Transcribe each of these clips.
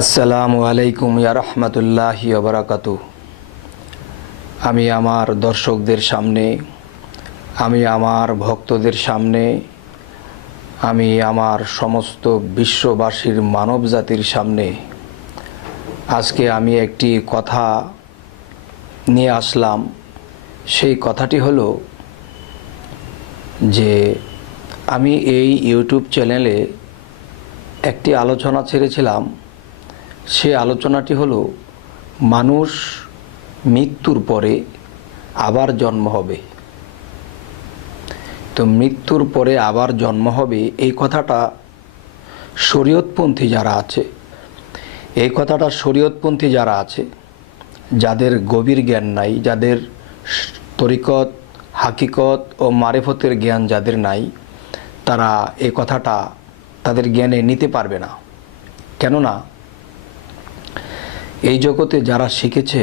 আসসালামু আলাইকুম ইয়া রাহমাতুল্লাহি ওয়া বারাকাতুহু। আমি আমার দর্শকদের সামনে, আমি আমার ভক্তদের সামনে, আমি আমার সমস্ত বিশ্ববাসীর মানব জাতির সামনে আজকে আমি একটি কথা নিয়ে আসলাম। সেই কথাটি হলো যে আমি এই ইউটিউব চ্যানেলে একটি আলোচনা ছেড়েছিলাম। সে আলোচনাটি হলো মানুষ মৃত্যুর পরে আবার জন্ম হবে। তো মৃত্যুর পরে আবার জন্ম হবে এই কথাটা শরীয়তপন্থী যারা আছে, এই কথাটা শরীয়তপন্থী যারা আছে, যাদের গভীর জ্ঞান নাই, যাদের তরিকত, হাকিকত ও মারেফতের জ্ঞান যাদের নাই, তারা এই কথাটা তাদের জ্ঞানে নিতে পারবে না। কেননা এই জগতে যারা শিখেছে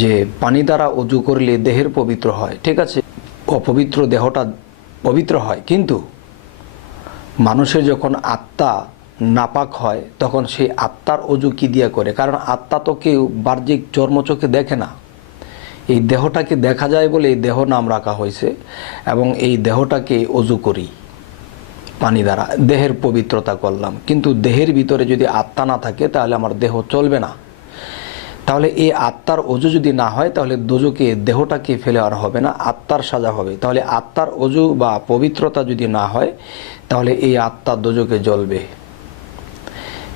যে পানি দ্বারা অজু করলে দেহের পবিত্র হয়, ঠিক আছে, অপবিত্র দেহটা পবিত্র হয়, কিন্তু মানুষের যখন আত্মা নাপাক হয় তখন সেই আত্মার অজু কি দিয়ে করে? কারণ আত্মা তো কেউ বাহ্যিক চর্মচোখে দেখে না। এই দেহটাকে দেখা যায় বলে এই দেহ নাম রাখা হয়েছে, এবং এই দেহটাকে অজু করি পানি দ্বারা, দেহের পবিত্রতা করলাম। কিন্তু দেহের ভিতরে যদি আত্মা না থাকে তাহলে আমার দেহ চলবে না। তাহলে এই আত্মার অজু যদি না হয় তাহলে দোজকে দেহটাকে ফেলে আর হবে না, আত্মার সাজা হবে। তাহলে আত্মার অজু বা পবিত্রতা যদি না হয় তাহলে এই আত্মা দোজকে জ্বলবে।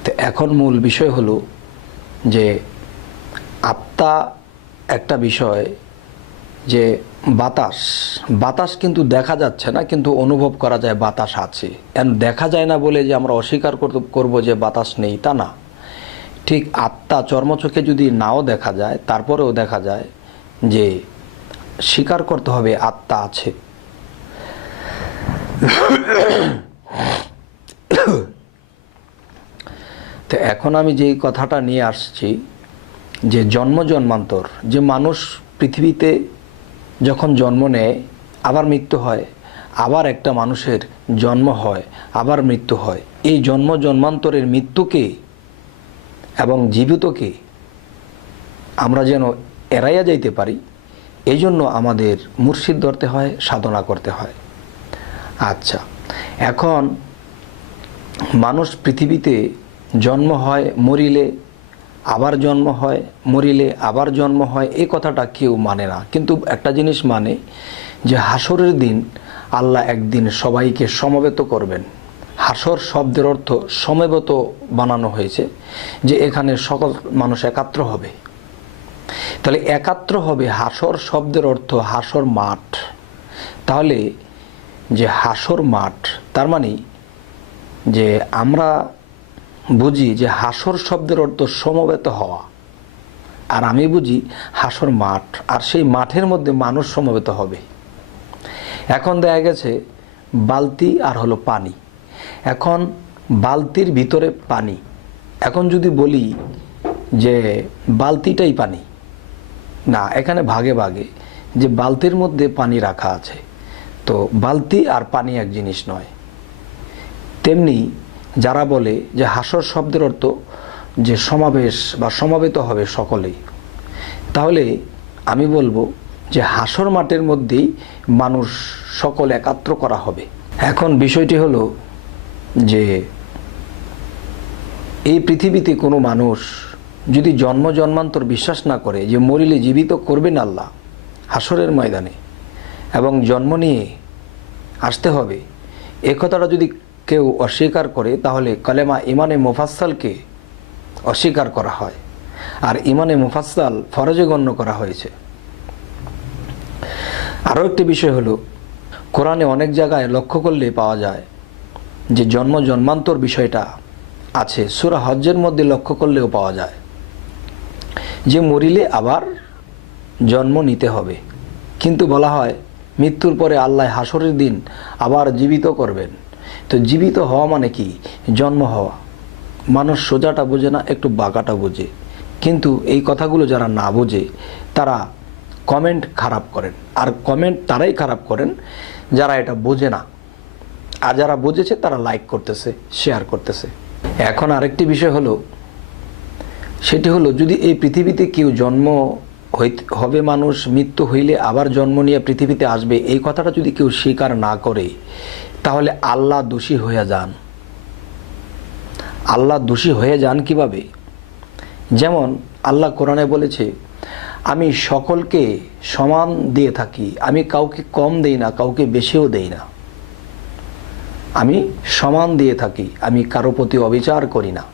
তো এখন মূল বিষয় হলো যে আত্মা একটা বিষয়, যে বাতাস কিন্তু দেখা যাচ্ছে না, কিন্তু অনুভব করা যায় বাতাস আছে। দেখা যায় না বলে যে আমরা অস্বীকার করব যে বাতাস নেই, তা না। ঠিক আত্মা চর্মচোখে যদি নাও দেখা যায়, তারপরেও দেখা যায় যে স্বীকার করতে হবে আত্মা আছে। তো এখন আমি যেই কথাটা নিয়ে আসছি, যে জন্মান্তর, যে মানুষ পৃথিবীতে যখন জন্ম নেয় আবার মৃত্যু হয়, আবার একটা মানুষের জন্ম হয়, আবার মৃত্যু হয়, এই জন্মান্তরের মৃত্যুকে এবং জীবিতকে আমরা যেন এড়াইয়া যাইতে পারি, এই জন্য আমাদের মুর্শিদ ধরতে হয়, সাধনা করতে হয়। আচ্ছা, এখন মানুষ পৃথিবীতে জন্ম হয়, মরিলে আবার জন্ম হয়, মরিলে আবার জন্ম হয়, এই কথাটা কেউ মানে না। কিন্তু একটা জিনিস মানে, যে হাসরের দিন আল্লাহ একদিন সবাইকে সমবেত করবেন। হাসর শব্দের অর্থ সমবেত বানানো হয়েছে, যে এখানে সকল মানুষ একাত্র হবে। তাহলে একাত্র হবে, হাসর শব্দের অর্থ হাসর মাঠ। তাহলে যে হাসর মাঠ, তার মানে যে আমরা বুঝি যে হাসর শব্দের অর্থ সমবেত হওয়া, আর আমি বুঝি হাসর মাঠ, আর সেই মাঠের মধ্যে মানুষ সমবেত হবে। এখন দেখা গেছে বালতি আর হলো পানি, এখন বালতির ভিতরে পানি। এখন যদি বলি যে বালতিটাই পানি, না, এখানে ভাগে ভাগে যে বালতির মধ্যে পানি রাখা আছে, তো বালতি আর পানি এক জিনিস নয়। তেমনি যারা বলে যে হাসর শব্দের অর্থ যে সমাবেশ বা সমবেত হবে সকলেই, তাহলে আমি বলবো যে হাসর মাঠের মধ্যেই মানুষ সকল একাত্র করা হবে। এখন বিষয়টি হলো যে এই পৃথিবীতে কোনো মানুষ যদি জন্মান্তর বিশ্বাস না করে, যে মরিলে জীবিত করবেন আল্লাহ হাসরের ময়দানে এবং জন্ম নিয়ে আসতে হবে, এ কথাটা যদি কেউ অস্বীকার করে, তাহলে কালেমা ইমানে মুফাসসালকে অস্বীকার করা হয়। আর ইমানে মুফাসসাল ফরজে গণ্য করা হয়েছে। আরও একটি বিষয় হলো, কোরআনে অনেক জায়গায় লক্ষ্য করলে পাওয়া যায় যে জন্মান্তর বিষয়টা আছে। সূরা হজ্জের মধ্যে লক্ষ্য করলেও পাওয়া যায় যে মরিলে আবার জন্ম নিতে হবে, কিন্তু বলা হয় মৃত্যুর পরে আল্লাহ হাসরের দিন আবার জীবিত করবেন। তো জীবিত হওয়া মানে কি? জন্ম হওয়া। মানুষ সোজাটা বোঝে না, একটু বাঁকাটা বোঝে। কিন্তু এই কথাগুলো যারা না বোঝে তারা কমেন্ট খারাপ করেন, আর কমেন্ট তারাই খারাপ করেন যারা এটা বোঝে না। আর যারা বুঝেছে তারা লাইক করতেছে, শেয়ার করতেছে। এখন আরেকটি বিষয় হলো, সেটি হলো যদি এই পৃথিবীতে কেউ জন্ম হবে, মানুষ মৃত্যু হইলে আবার জন্ম নিয়ে পৃথিবীতে আসবে, এই কথাটা যদি কেউ স্বীকার না করে, তাহলে আল্লাহ দোষী হয়ে যান। আল্লাহ দোষী হয়ে যান কিভাবে? যেমন আল্লাহ কোরআনে বলেছে, আমি সকলকে সমান দিয়ে থাকি, আমি কাউকে কম দেই না, কাউকে বেশিও দেই না, আমি সমান দিয়ে থাকি, আমি কারো প্রতি অবিচার করি না।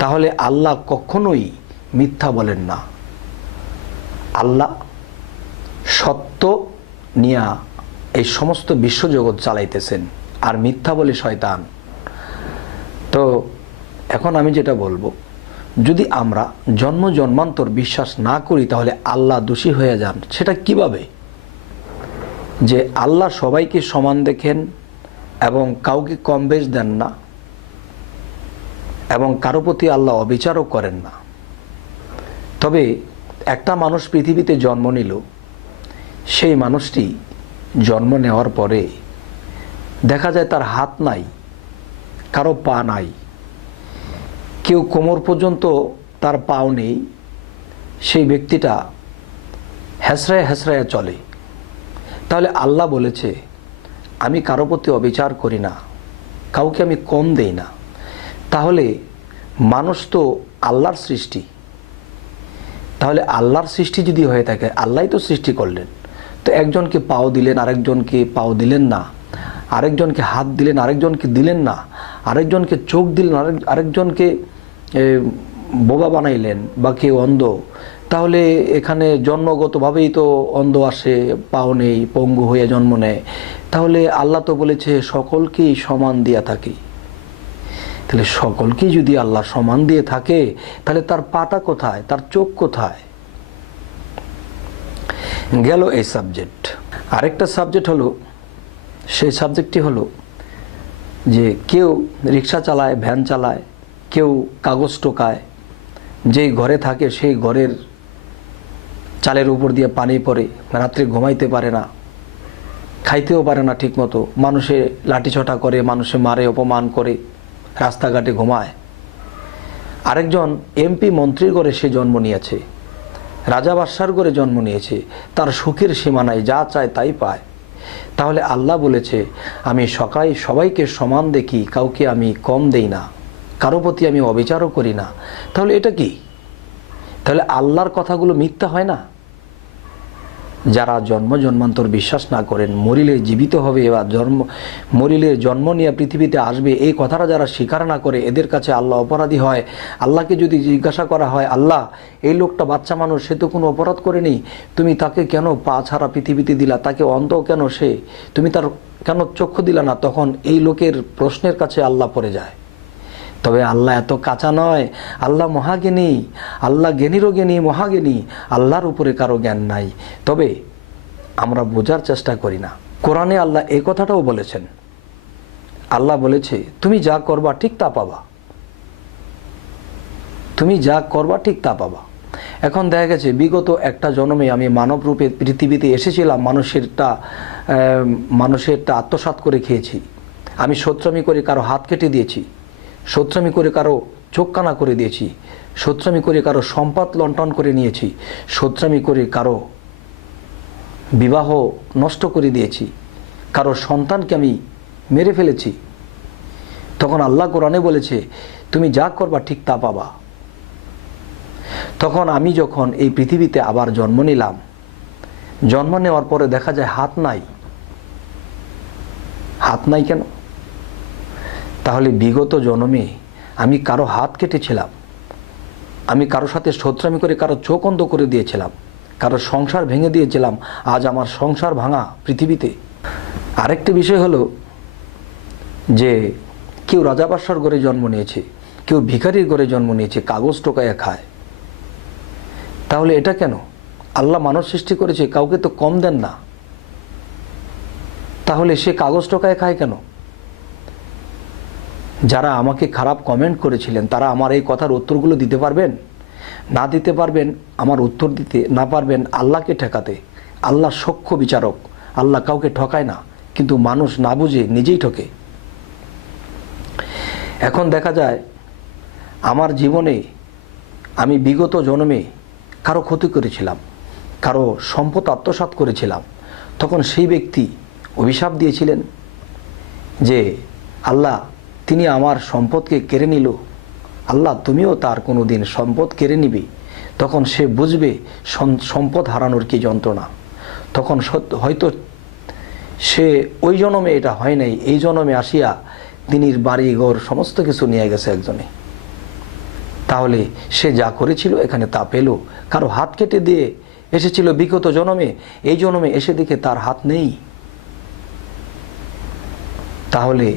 তাহলে আল্লাহ কখনোই মিথ্যা বলেন না। আল্লাহ সত্য নিয়া এই সমস্ত বিশ্বজগৎ চালাইতেছেন, আর মিথ্যা বলে শয়তান। তো এখন আমি যেটা বলবো, যদি আমরা জন্ম জন্মান্তর বিশ্বাস না করি, তাহলে আল্লাহ দোষী হয়ে যান। সেটা কিভাবে? যে আল্লাহ সবাইকে সমান দেখেন এবং কাউকে কম বেশ দেন না, এবং কারো প্রতি আল্লাহ অবিচারও করেন না। তবে একটা মানুষ পৃথিবীতে জন্ম নিল, সেই মানুষটি জন্ম নেওয়ার পরে দেখা যায় তার হাত নাই, কারো পা নাই, কেউ কোমর পর্যন্ত তার পাও নেই, সেই ব্যক্তিটা হেসরায় হেসরায় চলে। তাহলে আল্লাহ বলেছে, আমি কারো প্রতি অবিচার করি না, কাউকে আমি কম দেই না। তাহলে মানুষ তো আল্লাহর সৃষ্টি। তাহলে আল্লাহর সৃষ্টি যদি হয়ে থাকে, আল্লাহই তো সৃষ্টি করলেন, তো একজনকে পাও দিলেন, আরেকজনকে পাও দিলেন না, আরেকজনকে হাত দিলেন, আরেকজনকে দিলেন না, আরেকজনকে চোখ দিলেন, আরেকজনকে বোবা বানাইলেন, বা কেউ অন্ধ। তাহলে এখানে জন্মগতভাবেই তো অন্ধ আসে, পাও নেই, পঙ্গু হয়ে জন্ম নেয়। তাহলে আল্লাহ তো বলেছে সকলকেই সমান দিয়া থাকি। তাহলে সকলকেই যদি আল্লাহ সমান দিয়ে থাকে, তাহলে তার পাটা কোথায়, তার চোখ কোথায়? গেল এই সাবজেক্ট। আরেকটা সাবজেক্ট হলো, সেই সাবজেক্টটি হলো যে কেউ রিক্সা চালায়, ভ্যান চালায়, কেউ কাগজ টোকায়, যেই ঘরে থাকে সেই ঘরের চালের উপর দিয়ে পানি পড়ে, রাত্রে ঘুমাইতে পারে না, খাইতেও পারে না ঠিক মতো, মানুষে লাঠিছটা করে, মানুষে মারে, অপমান করে, রাস্তাঘাটে ঘুমায়। আরেকজন এমপি মন্ত্রীর ঘরে সে জন্ম নিয়েছে, রাজা বাদশার ঘরে জন্ম নিয়েছে, তার সুখের সীমা নাই, যা চায় তাই পায়। তাহলে আল্লাহ বলেছে, আমি সবাইকে সমান দেখি, কাউকে আমি কম দেই না, কারো প্রতি আমি অবিচারও করি না। তাহলে এটা কি? তাহলে আল্লাহর কথাগুলো মিথ্যা হয় না? যারা জন্ম জন্মান্তর বিশ্বাস না করেন, মরিলে জীবিত হবে বা মরিলে জন্ম নিয়ে পৃথিবীতে আসবে, এই কথাটা যারা স্বীকার না করে, এদের কাছে আল্লাহ অপরাধী হয়। আল্লাহকে যদি জিজ্ঞাসা করা হয়, আল্লাহ এই লোকটা বাচ্চা মানুষ, সে তো কোনো অপরাধ করেনি, তুমি তাকে কেন পা ছাড়া পৃথিবীতে দিলা, তাকে অন্ধ কেন সে, তুমি তার কেন চক্ষু দিলা না? তখন এই লোকের প্রশ্নের কাছে আল্লাহ পড়ে যায়। তবে আল্লাহ এত কাঁচা নয়, আল্লাহ মহাজ্ঞানী, আল্লাহ জ্ঞানীরও জ্ঞানী, মহাজ্ঞানী, আল্লাহর উপরে কারো জ্ঞান নাই। তবে আমরা বোঝার চেষ্টা করি না। কোরআনে আল্লাহ এই কথাটাও বলেছেন, আল্লাহ বলেছে, তুমি যা করবা ঠিক তা পাবা, তুমি যা করবা ঠিক তা পাবা। এখন দেখা গেছে বিগত একটা জন্মে আমি মানব রূপে পৃথিবীতে এসেছিলাম, মানুষেরটা আত্মসাৎ করে খেয়েছি, আমি শত্রামি করে কারো হাত কেটে দিয়েছি, শত্রামি করে কারো চোখ কানা করে দিয়েছি, শত্রামি করে কারো সম্পদ লণ্ঠন করে নিয়েছি, শত্রামি করে কারো বিবাহ নষ্ট করে দিয়েছি, কারো সন্তানকে আমি মেরে ফেলেছি। তখন আল্লাহ কোরআনে বলেছে, তুমি যা করবা ঠিক তা পাবা। তখন আমি যখন এই পৃথিবীতে আবার জন্ম নিলাম, জন্ম নেওয়ার পরে দেখা যায় হাত নাই। হাত নাই কেন? তাহলে বিগত জন্মে আমি কারো হাত কেটেছিলাম, আমি কারো সাথে শত্রামি করে কারো চোখ অন্ধ করে দিয়েছিলাম, কারো সংসার ভেঙে দিয়েছিলাম, আজ আমার সংসার ভাঙা পৃথিবীতে। আরেকটি বিষয় হলো যে কেউ রাজা বাদশার ঘরে জন্ম নিয়েছে, কেউ ভিখারির ঘরে জন্ম নিয়েছে, কাগজ টোকায় খায়। তাহলে এটা কেন? আল্লাহ মানব সৃষ্টি করেছে, কাউকে তো কম দেন না, তাহলে সে কাগজ টোকায় খায় কেন? যারা আমাকে খারাপ কমেন্ট করেছিলেন, তারা আমার এই কথার উত্তরগুলো দিতে পারবেন? না দিতে পারবেন, আমার উত্তর দিতে না পারবেন আল্লাহকে ঠেকাতে। আল্লাহ সূক্ষ্ম বিচারক, আল্লাহ কাউকে ঠকায় না, কিন্তু মানুষ না বুঝে নিজেই ঠকে। এখন দেখা যায় আমার জীবনে আমি বিগত জন্মে কারো ক্ষতি করেছিলাম, কারো সম্পদ আত্মসাৎ করেছিলাম, তখন সেই ব্যক্তি অভিশাপ দিয়েছিলেন যে আল্লাহ তিনি আমার সম্পদকে কেড়ে নিল, আল্লাহ তুমিও তার কোনো দিন সম্পদ কেড়ে নিবি। তখন সে বুঝবে সম্পদ হারানোর কি যন্ত্রণা। তখন হয়তো সে ওই জন্মে এটা হয় নাই, এই জন্মে আসিয়া তিনি বাড়ি ঘর সমস্ত কিছু নিয়ে গেছে একজনে। তাহলে সে যা করেছিল এখানে তা পেল। কারো হাত কেটে দিয়ে এসেছিল বিগত জন্মে, এই জন্মে এসে দেখে তার হাত নেই। তাহলে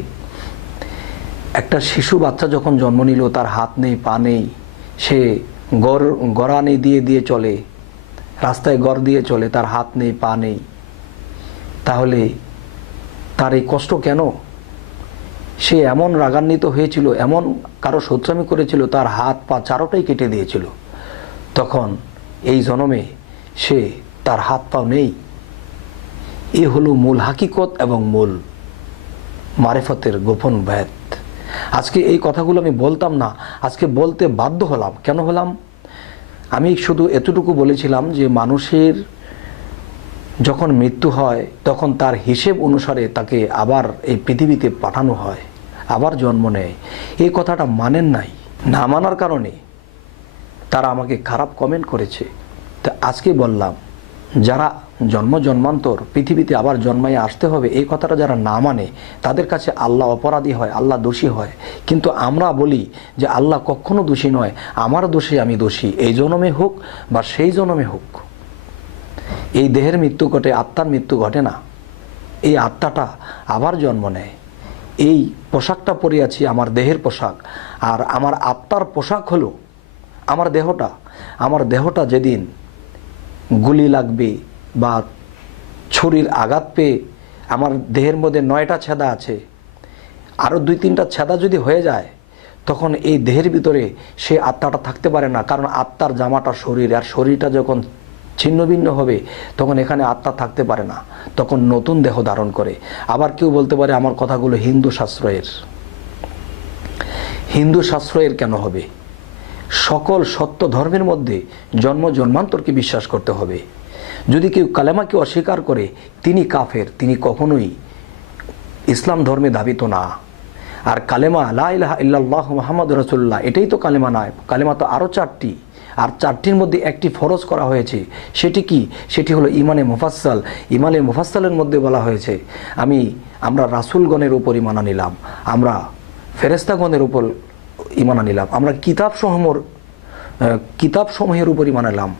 একটা শিশু বাচ্চা যখন জন্ম নিল, তার হাত নেই, পা নেই, সে গড়ানি দিয়ে দিয়ে চলে, রাস্তায় গড় দিয়ে চলে, তার হাত নেই, পা নেই। তাহলে তার এই কষ্ট কেন? সে এমন রাগান্বিত হয়েছিল, এমন কারো শত্রুমি করেছিল, তার হাত পা চারোটাই কেটে দিয়েছিল। তখন এই জন্মে সে তার হাত পা নেই। এ হলো মূল হাকিকত এবং মূল মারেফতের গোপন ভেদ। আজকে এই কথাগুলো আমি বলতাম না, আজকে বলতে বাধ্য হলাম। কেন হলাম? আমি শুধু এতটুকু বলেছিলাম যে মানুষের যখন মৃত্যু হয় তখন তার হিসেব অনুসারে তাকে আবার এই পৃথিবীতে পাঠানো হয়, আবার জন্ম নেয়। এই কথাটা মানেন নাই, না মানার কারণে তারা আমাকে খারাপ কমেন্ট করেছে। তা আজকে বললাম, যারা জন্মান্তর পৃথিবীতে আবার জন্মায় আসতে হবে, এই কথাটা যারা না মানে তাদের কাছে আল্লাহ অপরাধী হয়, আল্লাহ দোষী হয়। কিন্তু আমরা বলি যে আল্লাহ কখনো দোষী নয়, আমার দোষে আমি দোষী, এই জন্মে হোক বা সেই জন্মে হোক। এই দেহের মৃত্যু ঘটে, আত্মার মৃত্যু ঘটে না। এই আত্মাটা আবার জন্ম নেয়। এই পোশাকটা পরে আছি আমার দেহের পোশাক, আর আমার আত্মার পোশাক হলো আমার দেহটা। আমার দেহটা যেদিন গুলি লাগবে বা ছুরির আঘাত পেয়ে আমার দেহের মধ্যে 9টা ছেদা আছে, আরও 2-3টা ছেদা যদি হয়ে যায়, তখন এই দেহের ভিতরে সে আত্মাটা থাকতে পারে না। কারণ আত্মার জামাটা শরীর, আর শরীরটা যখন ছিন্ন ভিন্ন হবে তখন এখানে আত্মা থাকতে পারে না, তখন নতুন দেহ ধারণ করে। আবার কেউ বলতে পারে আমার কথাগুলো হিন্দু শাস্ত্রের। হিন্দু শাস্ত্রের কেন হবে? সকল সত্য ধর্মের মধ্যে জন্মান্তরকে বিশ্বাস করতে হবে। যদি কেউ কালেমাকে অস্বীকার করে তিনি কাফের, তিনি কখনোই ইসলাম ধর্মে ধাবিত না। আর কালেমা লা ইলাহা ইল্লাল্লাহ মুহাম্মাদুর রাসূলুল্লাহ, এটাই তো কালেমা নয়। কালেমা তো আরও 4টি, আর 4টির মধ্যে একটি ফরজ করা হয়েছে। সেটি কি? সেটি হলো ইমানে মুফাসসাল। ইমানে মুফাসসালের মধ্যে বলা হয়েছে আমরা রাসূলগণের উপর ঈমান আনিলাম, আমরা ফেরেশতাগণের উপর ঈমান আনিলাম, আমরা কিতাবসমূহের উপর ঈমান আনলাম।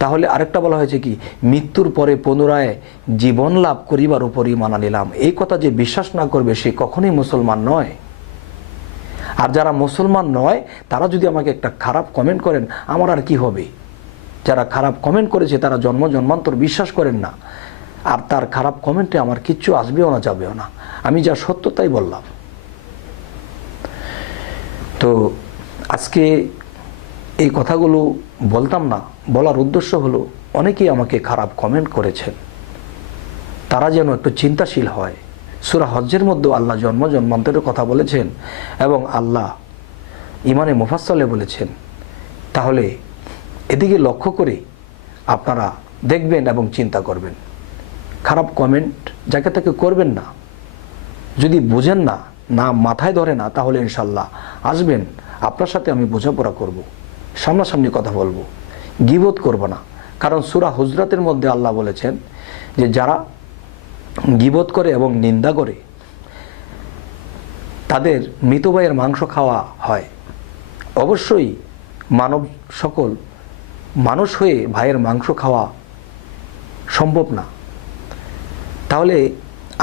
তাহলে আরেকটা বলা হয়েছে কি? মৃত্যুর পরে পুনরায় জীবন লাভ করিবার উপর ঈমান আনিলাম। এই কথা যে বিশ্বাস না করবে সে কখনোই মুসলমান নয়। আর যারা মুসলমান নয় তারা যদি আমাকে একটা খারাপ কমেন্ট করেন, আমার আর কি হবে? যারা খারাপ কমেন্ট করেছে তারা জন্মান্তর বিশ্বাস করেন না, আর তার খারাপ কমেন্টে আমার কিচ্ছু আসবেও না, যাবেও না। আমি যা সত্য তাই বললাম। তো আজকে এই কথাগুলো বলতাম না, বলার উদ্দেশ্য হলো অনেকেই আমাকে খারাপ কমেন্ট করেছেন, তারা যেন একটু চিন্তাশীল হয়। সূরা হজ্জের মধ্যে আল্লাহ জন্মান্তরের কথা বলেছেন এবং আল্লাহ ইমানে মুফাসসালে বলেছেন। তাহলে এদিকে লক্ষ্য করে আপনারা দেখবেন এবং চিন্তা করবেন। খারাপ কমেন্ট যাকে তাকে করবেন না। যদি বুঝেন না, না মাথায় ধরে না, তাহলে ইনশাল্লাহ আসবেন, আপনার সাথে আমি বোঝাপড়া করব, সামনাসামনি কথা বলবো, গীবত করব না। কারণ সূরা হুজরাতের মধ্যে আল্লাহ বলেছেন যে যারা গীবত করে এবং নিন্দা করে তাদের মৃত ভাইয়ের মাংস খাওয়া হয়। অবশ্যই সকল মানুষ হয়ে ভাইয়ের মাংস খাওয়া সম্ভব না। তাহলে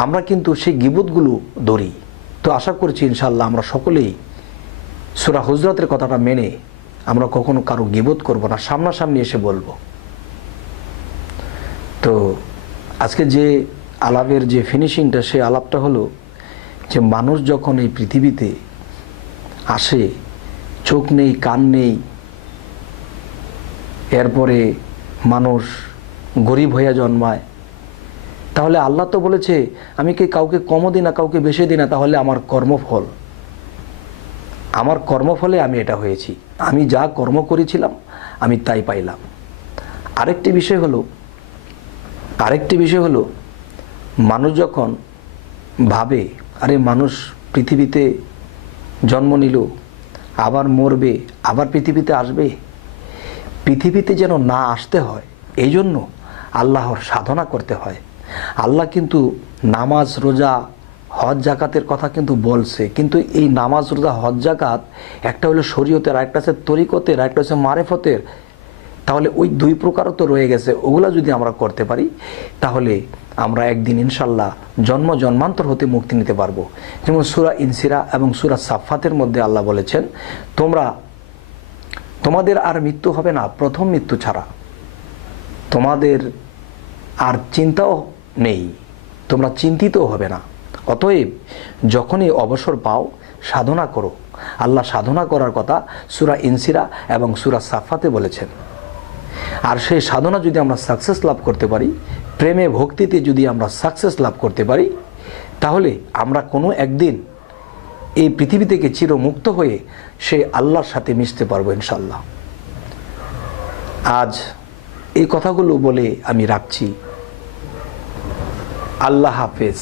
আমরা কিন্তু সেই গীবতগুলো ধরি। তো আশা করছি ইনশাআল্লাহ আমরা সকলেই সূরা হুজরাতের কথাটা মেনে আমরা কখনো কারো গীবত করব না, সামনাসামনি এসে বলবো। তো আজকে যে আলাপের যে ফিনিশিংটা, সে আলাপটা হলো যে মানুষ যখন এই পৃথিবীতে আসে, চোখ নেই, কান নেই, এরপরে মানুষ গরিব হয়ে জন্মায়, তাহলে আল্লাহ তো বলেছে আমি কি কাউকে কমও দিই না, কাউকে বেশি দিই না, তাহলে আমার কর্মফল। আমার কর্মফলে আমি এটা হয়েছি, আমি যা কর্ম করেছিলাম আমি তাই পাইলাম। আরেকটি বিষয় হলো মানুষ যখন ভাবে আরে মানুষ পৃথিবীতে জন্ম নিল, আবার মরবে, আবার পৃথিবীতে আসবে, পৃথিবীতে যেন না আসতে হয় এই জন্য আল্লাহর সাধনা করতে হয়। আল্লাহ কিন্তু নামাজ রোজা হজ জাকাতের কথা কিন্তু বলছে, কিন্তু এই নামাজ রোজা হজ জাকাত একটা হলো শরীয়তের, আরেকটা আছে তরিকতের, আরেকটা হচ্ছে মারেফতের। তাহলে ওই দুই প্রকারও তো রয়ে গেছে, ওগুলা যদি আমরা করতে পারি তাহলে আমরা একদিন ইনশাল্লাহ জন্ম জন্মান্তর হতে মুক্তি নিতে পারবো। যেমন সূরা ইনসিরা এবং সূরা সাফফাতের মধ্যে আল্লাহ বলেছেন, তোমাদের আর মৃত্যু হবে না প্রথম মৃত্যু ছাড়া, তোমাদের আর চিন্তাও নেই, তোমরা চিন্তিতও হবে না। অতএব যখনই অবসর পাও সাধনা করো। আল্লাহ সাধনা করার কথা সূরা ইনসিরা এবং সূরা সাফফাতে বলেছেন। আর সেই সাধনা যদি আমরা সাকসেস লাভ করতে পারি, প্রেমে ভক্তিতে যদি আমরা সাকসেস লাভ করতে পারি, তাহলে আমরা কোনো একদিন এই পৃথিবী থেকে চিরমুক্ত হয়ে সেই আল্লাহর সাথে মিশতে পারবো ইনশাল্লাহ। আজ এই কথাগুলো বলে আমি রাখছি। আল্লাহ হাফেজ।